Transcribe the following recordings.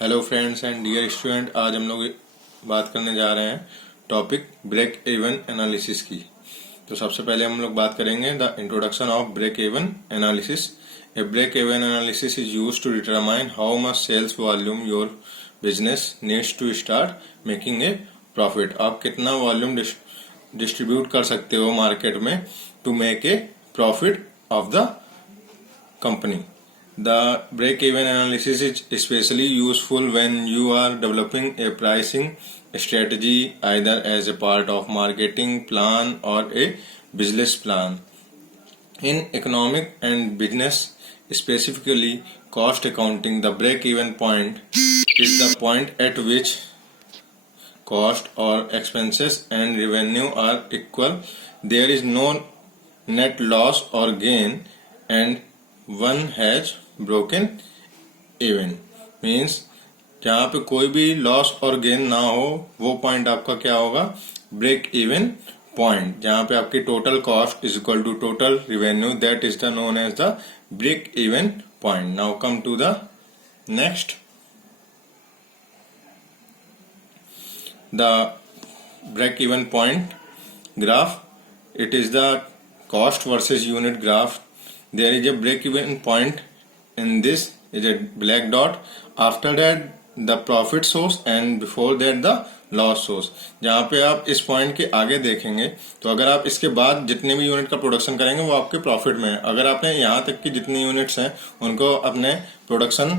Hello friends and dear student, आज हम लोग बात करने जा रहे हैं टॉपिक ब्रेक इवन एनालिसिस की। तो सबसे पहले हम लोग बात करेंगे the introduction of break even analysis. A break even analysis is used to determine how much sales volume your business needs to start making a profit. आप कितना वॉल्यूम डिस्ट्रीब्यूट कर सकते हो मार्केट में to make a profit of the company. The break-even analysis is especially useful when you are developing a pricing strategy either as a part of marketing plan or a business plan. In economic and business, specifically cost accounting, the break-even point is the point at which cost or expenses and revenue are equal. There is no net loss or gain and one has broken even. Means जहाँ पे कोई भी loss और gain ना हो वो point आपका क्या होगा, ब्रेक इवन पॉइंट। जहाँ पे आपकी total cost is equal to total revenue, that is the known as the break even point. Now come to the next, the break even point graph. It is the cost versus unit graph. There is a break-even point in this is a black dot. After that the profit source and before that the loss source. जहाँ पे आप इस point के आगे देखेंगे तो अगर आप इसके बाद जितने भी यूनिट का प्रोडक्शन करेंगे वो आपके प्रॉफिट में है। अगर आपने यहाँ तक की जितनी यूनिट्स हैं उनको अपने प्रोडक्शन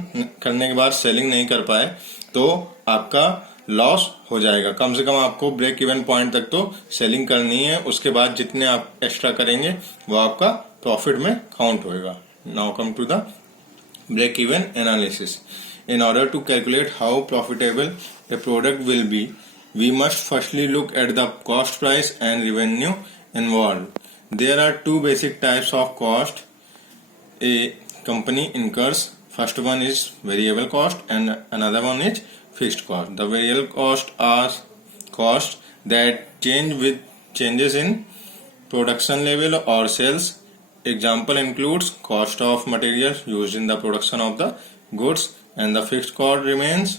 करने के बाद सेलिंग नहीं कर पाए तो आपका लॉस हो जाएगा। कम से कम आपको ब्रेक इवन पॉइंट तक तो सेलिंग करनी है, उसके बाद जितने आप एक्स्ट्रा करेंगे वो आपका प्रॉफिट में काउंट होएगा। Now come to the break even analysis. In order to calculate how profitable a product will be, we must firstly look at the cost price and revenue involve. There are two basic types of cost a company incurs. First one is variable cost and another one is fixed cost. The variable cost are costs that change with changes in production level or sales. Example includes cost of materials used in the production of the goods, and the fixed cost remains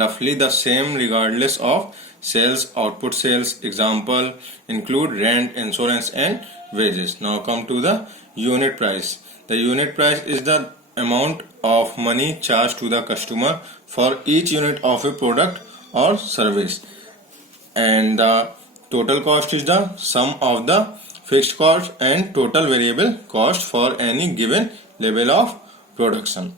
roughly the same regardless of sales. Output sales example include rent, insurance and wages. Now come to the unit price. The unit price is the amount of money charged to the customer for each unit of a product or service, and the total cost is the sum of the fixed cost and total variable cost for any given level of production.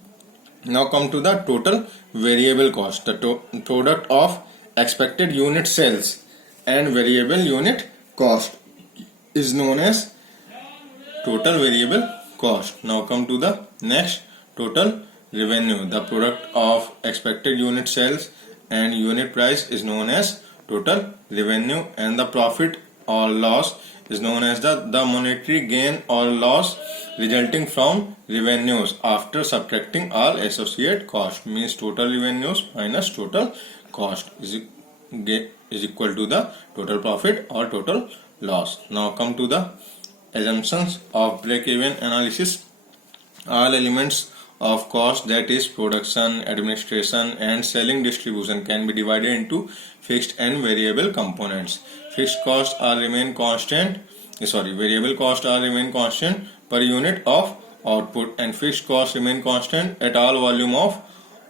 Now come to the total variable cost. The product of expected unit sales and variable unit cost is known as total variable cost. Now come to the next, total revenue. The product of expected unit sales and unit price is known as total revenue, and the profit or loss is known as the monetary gain or loss resulting from revenues after subtracting all associate cost. Means total revenues minus total cost is equal to the total profit or total loss. Now come to the assumptions of break-even analysis. All elements of cost, that is production, administration and selling distribution, can be divided into fixed and variable components. Fixed costs are remain constant, variable costs are remain constant per unit of output, and fixed costs remain constant at all volume of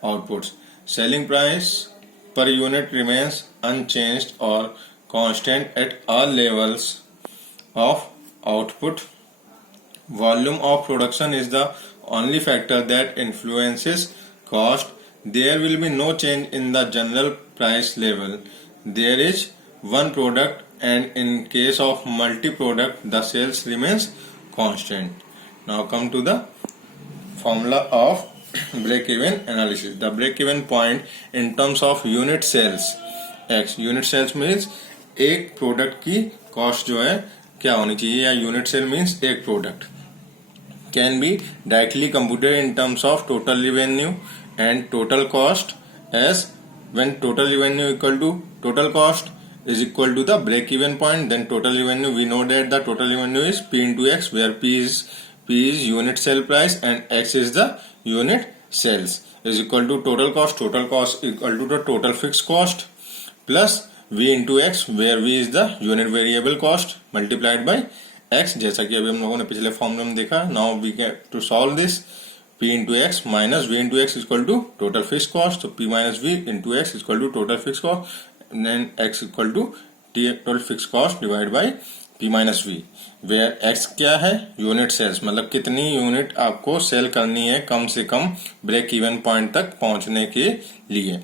outputs. Selling price per unit remains unchanged or constant at all levels of output. Volume of production is the only factor that influences cost. There will be no change in the general price level. There is one product, and in case of multi-product the sales remains constant. Now come to the formula of break-even analysis. The break-even point in terms of unit sales. X unit sales means एक product की cost जो है क्या होनी चाहिए, या unit cell means एक product, can be directly computed in terms of total revenue and total cost, as when total revenue equal to total cost is equal to the break even point, then total revenue, we know that the total revenue is P into X, where P is unit sale price and X is the unit sales is equal to total cost equal to the total fixed cost plus V into X, where V is the unit variable cost multiplied by X, जैसा कि अभी हम लोगों ने पिछले फॉर्मूले में देखा. Now we get to solve this. P into X minus V into X is equal to total fixed cost. So P minus V into X is equal to total fixed cost, and then X is equal to total fixed cost divided by P minus V, where X क्या है, unit sales, मतलब कितनी unit आपको cell करनी है कम से कम break even point तक पहुंचने के लिए.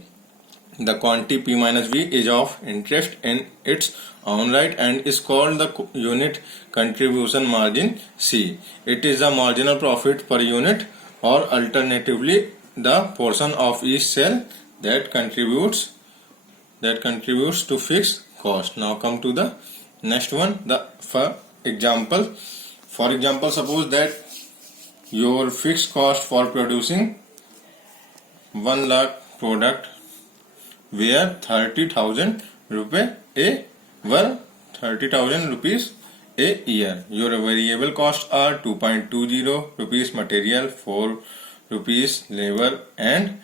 The quantity P minus V is of interest in its own right and is called the unit contribution margin C. It is the marginal profit per unit, or alternatively the portion of each cell that contributes to fixed cost. Now come to the next one. For example, suppose that your fixed cost for producing 1 lakh product were 30,000 rupees a year. Your variable costs are 2.20 rupees material, 4 rupees labor and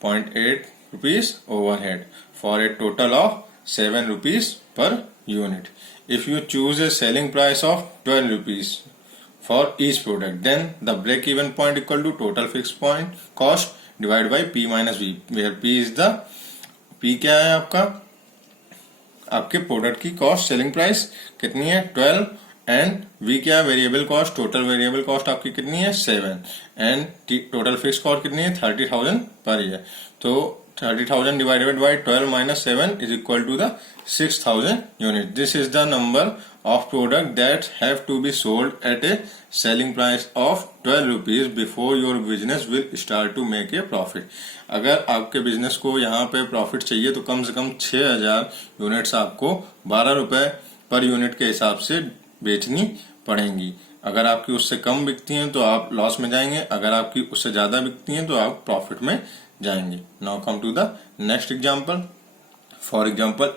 0.8 rupees overhead, for a total of 7 rupees per unit. If you choose a selling price of 12 rupees for each product, then the break even point equal to total fixed point cost divided by P minus V, where P क्या है आपका, आपके product की cost, selling price कितनी है 12, and V क्या है, variable cost, total variable cost आपकी कितनी है 7, एंड टोटल फिक्स कॉस्ट कितनी है 30,000 पर ईयर. तो 30,000 divided by 12 minus 7 is equal to the 6,000 units. This is the number of product that have to be sold at a selling price of 12 rupees before your business will start to make a profit. अगर आपके business को यहाँ पे profit चाहिए तो कम से कम 6,000 units आपको 12 रुपए पर यूनिट के हिसाब से बेचनी पड़ेंगी. अगर आपकी उससे कम बिकती हैं तो आप लॉस में जाएंगे, अगर आपकी उससे ज्यादा बिकती हैं तो आप प्रॉफिट में जाएंगे. Now come to the next example. For example,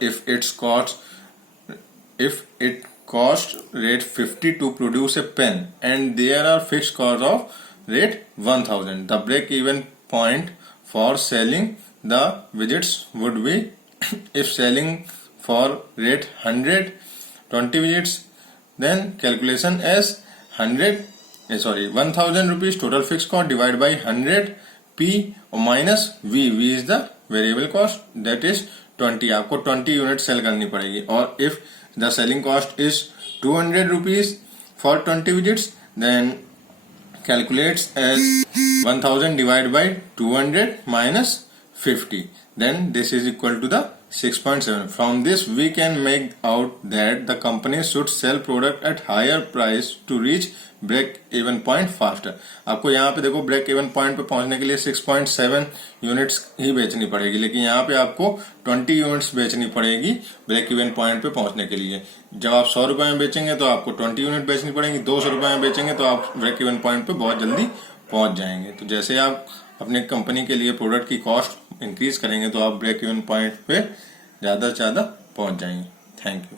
if it cost rate 50 to produce a pen and there are fixed costs of rate 1,000, the break even point for selling the widgets would be if selling for rate 120 widgets, then calculation as 1,000 rupees total fixed cost divided by 100 P minus V. V is the variable cost, that is 20. आपको 20 unit cell करनी पड़ेगी. और if the selling cost is 200 rupees for 20 widgets, then calculates as 1,000 divided by 200 minus 50. Then this is equal to the 6.7. From this we can make out that the company should sell product at higher price to reach break even point faster. आपको यहाँ पे देखो break even point पे पहुंचने के लिए 6.7 units ही बेचनी पड़ेगी, लेकिन यहाँ पे आपको 20 यूनिट्स बेचनी पड़ेगी ब्रेक इवन पॉइंट पे पहुंचने के लिए. जब आप 100 रुपए में बेचेंगे तो आपको 20 यूनिट बेचनी पड़ेगी, 200 रुपए में बेचेंगे तो आप ब्रेक इवन पॉइंट पे बहुत जल्दी पहुंच जाएंगे. तो जैसे आप अपने कंपनी के लिए प्रोडक्ट की कॉस्ट इंक्रीज करेंगे तो आप ब्रेक इवन पॉइंट पे ज्यादा से ज्यादा पहुंच जाएंगे. Thank you.